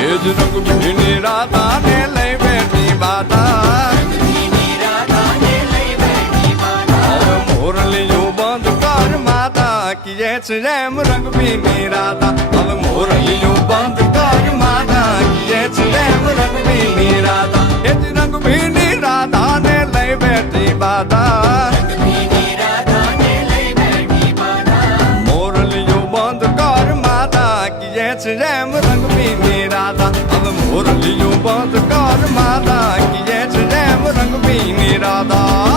એ જ રંગ ભીની રાતા ને લઈ બેઠી બાતા હવે મોરલીયું બંધ કર માતા કીએ છે જેમ રંગ ભીની રાતા હવે મોરલીયું બંધ કર માતા કીએ છે જેમ રંગ ભીની રાતા એ જ રંગ ભીની રાતા ને લઈ બેઠી બાતા नाच रैम रंग में मेरा दा अब मुरलियों बात कार मादा की जैच रैम रंग में मेरा दा